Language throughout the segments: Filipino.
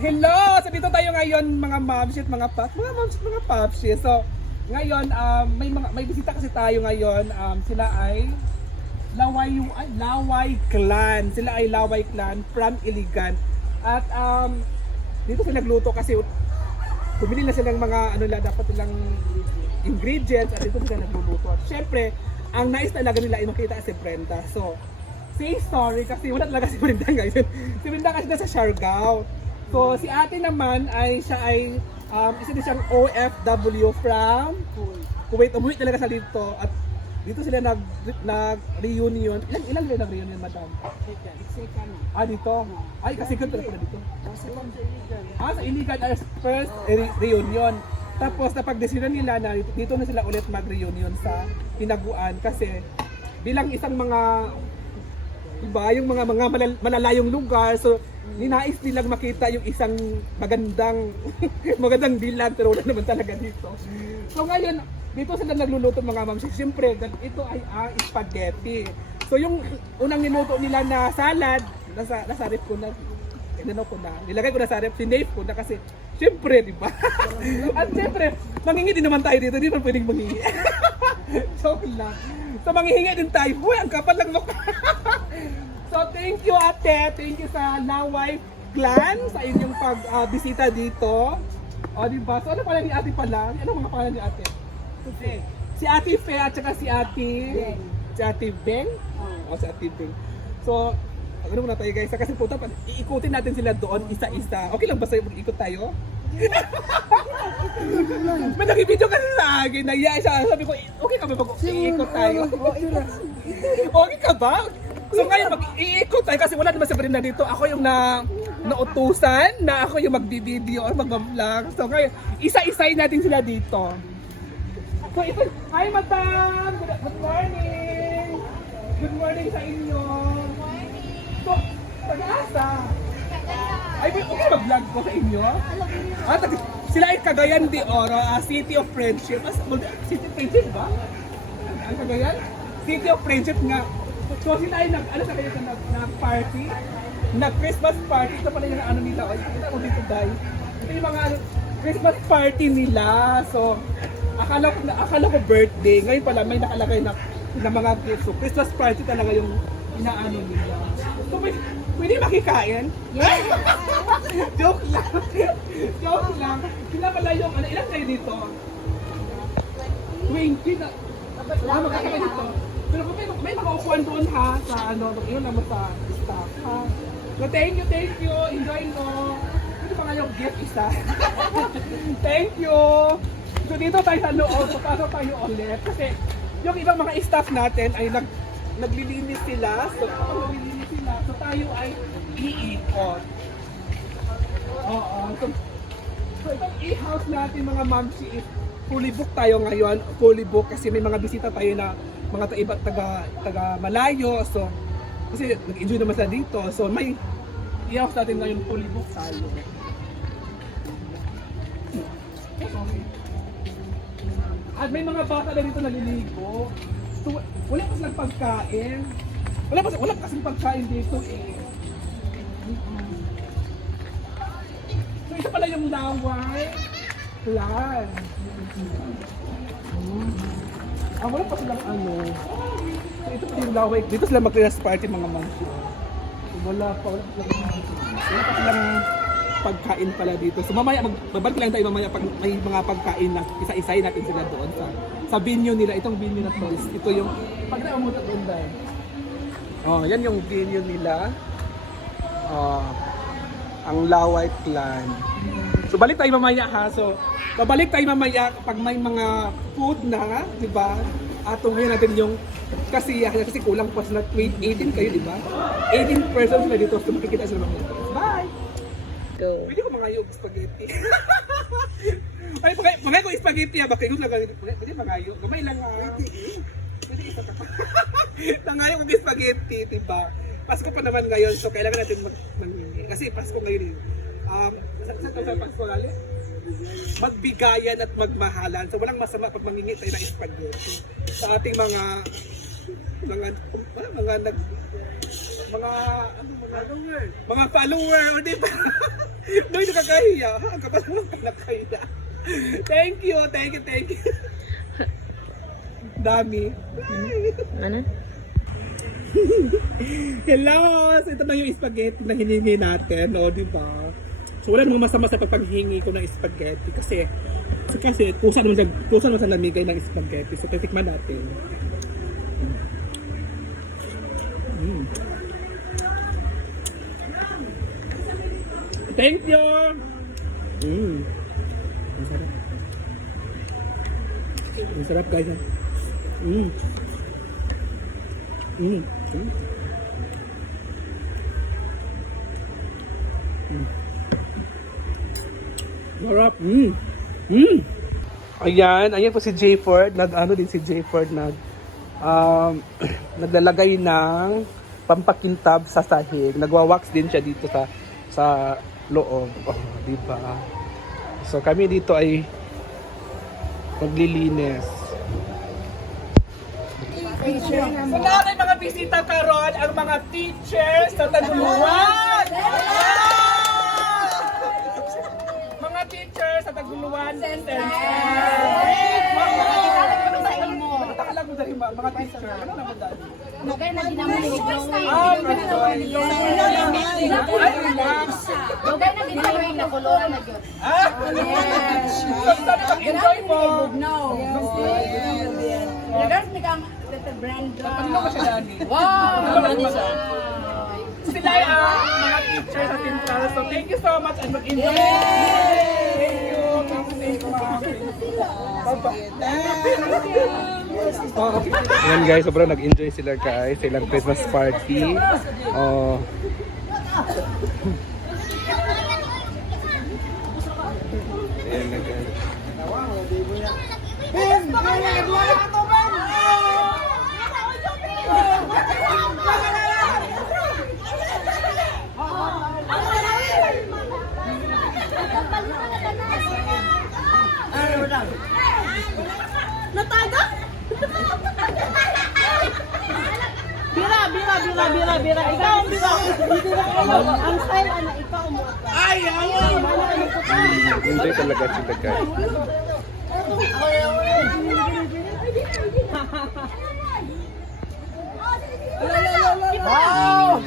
Hello! So dito tayo ngayon mga momshit, mga paps, mga momshit, mga papshit. So ngayon may bisita kasi tayo ngayon. Sila ay Laway Clan. Sila ay Laway Clan from Iligan. At dito sila nagluto kasi bumili na sila ng mga dapat nilang ingredients at dito sila nagluluto. At syempre, ang nais talaga nila ay makita si Brenda. So say sorry kasi wala talaga si Brenda ngayon. Si Brenda kasi nasa Siargao. So si ate naman ay siya ay isa din siyang OFW from Kuwait. Umuwi talaga sa dito at dito sila nag-reunion. Ilan sila nag-reunion, madam? Second. Dito? Ay, kasi ganito pala dito. Second sa Iligan. Sa Iligan ay first reunion. Tapos napag-decision nila na dito na sila ulit mag-reunion sa Hinaguan kasi bilang isang mga iba yung mga malalayong lugar, so ninais nilang makita yung isang magandang dilag pero wala naman talaga dito. So ngayon dito sila nagluluto mga ma'am. Siyempre ito ay spaghetti. So yung unang niluto nila na salad nasa ref ko na nilagay ko na sa ref, sinave ko na kasi siyempre, di ba? At siyempre, manghingi din naman tayo dito, di ba pwedeng manghingi? Joke lang. So manghihingi din tayo. Uy, ang kapal lang mukha. So thank you ate, thank you sa Laway Clan sa inyong pagbisita dito. O di ba? So ano pala ni ate pala? Ano mga pangalan ni ate? Si Ate Fe at saka si Ate Beng. Si Ate Beng. So ano muna tayo guys, kasi puta iikutin natin sila doon isa-isa. Okay lang ba sa'yo mag-ikot tayo? May nag-video kasi sa akin, naiya siya. Sabi ko, okay ka ba mag-iikot tayo? Okay ka ba? So ngayon mag-iikot tayo kasi wala naman si Brenda dito. Ako yung nautusan na ako yung mag-video or mag-vlog. So ngayon, isa-isay natin sila dito. So ito, hi madam! Good morning! Good morning sa inyo! So, taga-asa? Ay, okay mag-vlog ko sa inyo? Sila ay Cagayan de Oro, City of Friendship. City of Friendship ba? Ang Cagayan? City of Friendship nga. So sila ay nag-party, nag-Christmas party. Ito pala yung nila. Kita mo dito guys. Ito yung mga Christmas party nila. So, akala ko birthday. Ngayon pala may nakalagay na mga gifts. So, Christmas party talaga yung inaano nila. So, pwede makikain? Yes! Joke lang. Joke lang. Sila pala yung, ilan kayo dito? 20 na. Magkakaroon dito. Pero kung may mga upuan doon ha, sa yun naman sa staff ha. So thank you, enjoy mo. Pwede pa nga yung gift isa. Thank you. So dito tayo sa loob, papasok tayo ulit. Kasi yung ibang mga staff natin ay naglilinis sila. So kapag naglilinis sila, so tayo ay iikot. Oo. So itong e-house natin mga mamsi is fully book tayo ngayon. Fully book kasi may mga bisita tayo na mga taga malayo. So kasi nag-enjoy naman sila dito. So may i-house natin ngayon fully book tayo. At may mga bata na dito naliligo. So wala pa silang pagkain. Wala pa kasing pagkain dito eh. So isa pala yung Laway Clan. Wala pa silang So ito pa yung Laway. Dito sila mag-Christmas party mga mansi. Wala pa silang pagkain pala dito. So mamaya babalik lang tayo mamaya pag may mga pagkain na isa-isay natin sila doon sa venue nila. Itong venue na to. Ito yung pag naamutot doon dahil. Yan yung venue nila. Ang Laway Clan. So balik tayo mamaya ha. So babalik tayo mamaya pag may mga food na, di ba? At ngayon natin yung kasi kulang pa sila 18 kayo, di ba? 18 persons na dito. So makikita sila mamaya. Bye! Go. Pwede ko mangayog spaghetti. Ay, mangay ko spaghetti ha. Baka yun lang. Pwede mangayog. Gamay lang ha. Pwede isa ka pa. Nangayog ko spaghetti, diba? Pasko pa naman ngayon. So, kailangan natin maghingi. Kasi Pasko ngayon eh. Saan tayo sa Pasko lalo? Magbigayan at magmahalan. So, walang masama pag manghingi tayo ng spaghetti. Sa ating mga follower, di ba? Doy, nakakahiya. Ha? Ang kapal naman nakakahiya. Thank you, thank you, thank you. Dami. Ano? Hello! So, ito na yung spaghetti na hiningi natin, o, di ba? So, wala namang masama sa pagpanghingi ko ng spaghetti kasi kusa naman sa lamigay ng spaghetti. So, titikman natin. Mm. Thank you! Ang sarap. Ang sarap, guys. Ha? Mm. Mm. Mm. Mm. Sarap. Mm. Mm. Ayan po si J Ford. Ano din si J Ford naglalagay ng pampakintab sa sahig. Nagwa-wax din siya dito sa loob. Oh, di ba? So kami dito ay maglilinis. So natin mga bisita karon ang mga teachers sa Taguluan. Mga teachers sa Taguluan Center. Mga teacher. Ano naman dahil? Magay na ginamay ni Chloe. Magay na ginamay na kulora na gyud. Enjoy mo. Regards ni kang brand. Ano ka siya dani? Wow! Sila ay mga teachers sa Tintal. So thank you so much and mag-enjoy. Thank you. Thank you, ma'am. Ayan guys, sobrang nag-enjoy sila guys sa ilang Christmas party. Oh. Ayan na guys. Nataga? Bira. Ikaw ang bira. Ang style, ano, ikaw mo. Ay, enjoy talaga sila guys. Wow!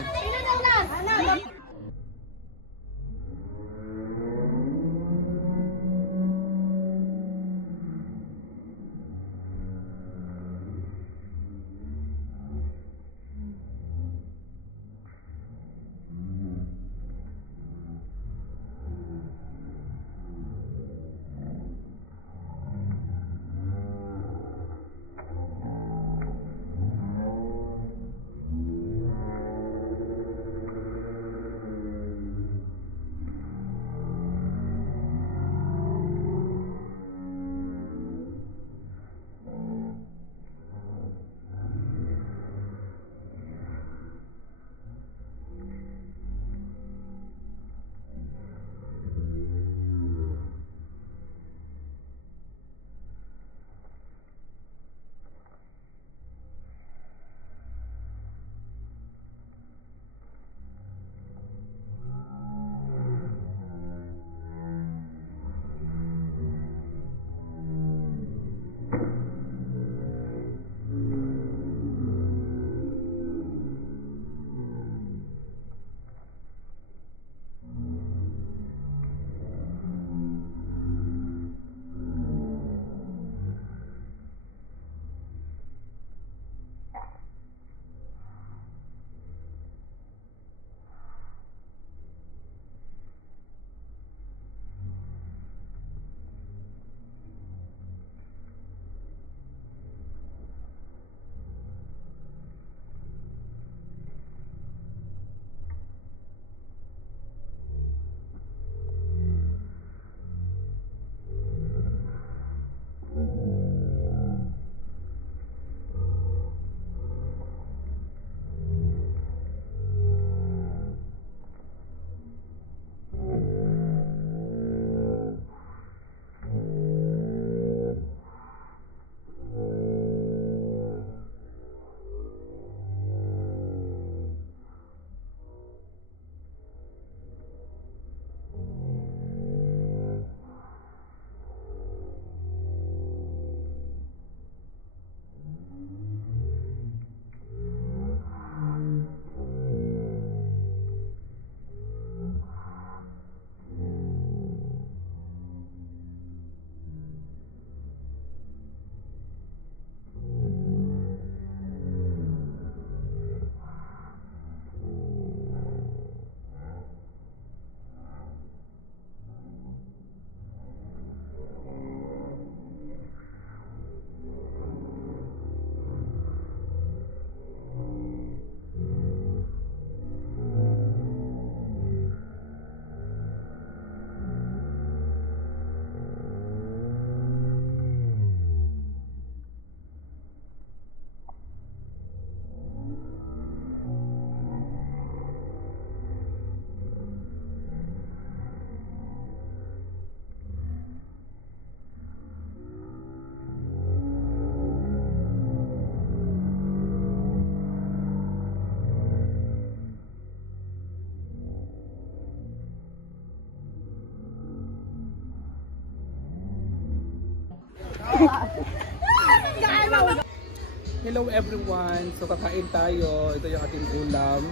Hello everyone! So kakain tayo. Ito yung ating ulam.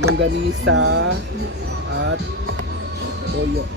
Longganisa at toyo.